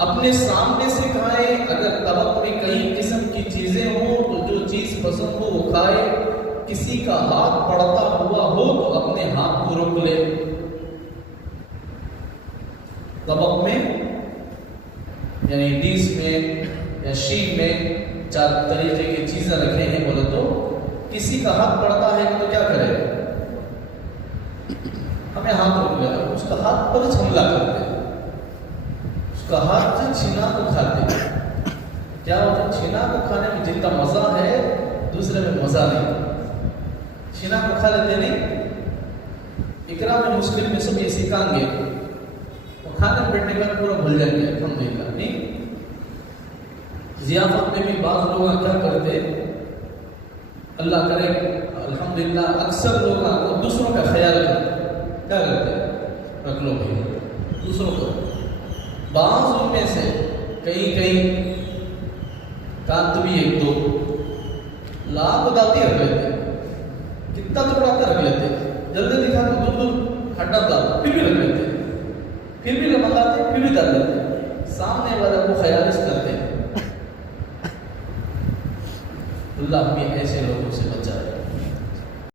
اپنے سامنے سے کھائے، اگر طبق میں کئی قسم کی چیزیں ہوں تو جو چیز پسند ہو وہ کھائے، کسی کا ہاتھ پڑتا ہوا ہو تو اپنے ہاتھ کو روک لے۔ طبق میں یعنی ڈیش میں یا شیٹ میں 4 طریقے کی چیزیں رکھے ہیں، بولے تو کسی کا ہاتھ پڑتا ہے تو کیا کرے؟ ہمیں ہاتھ روک لے، اس کا ہاتھ پر حملہ کرتے، اس کا ہاتھ سے چھینا کو کھاتے۔ کیا ہوتا ہے؟ چھینا کو کھانے میں جتنا مزہ ہے دوسرے میں مزہ نہیں۔ چھینا کو کھا لیتے نہیں، اکرام مسلم میں سب یہ سکھائیں گے، وہ کھانے بیٹھنے کا پورا بھول جائیں گے الحمدللہ۔ نہیں، ضیافت میں بھی بعض لوگ کیا کرتے، اللہ کرے الحمدللہ اکثر لوگ کو دوسروں کا خیال کرتے، کیا کرتے؟ رکھ لو بھائی دوسروں کو۔ بعض ان میں سے کئی کانت بھی 1-2 لاکھ داتی رکھ لیتے، کتنا ٹکڑا کر رکھ لیتے، جلدی دکھا تو دور ہٹا ڈالتے، پھر بھی رکھ لیتے، پھر بھی منگاتے، پھر بھی ڈال لیتے، سامنے والے کو خیالش کرتے۔ اللہ بھی ایسے لوگوں سے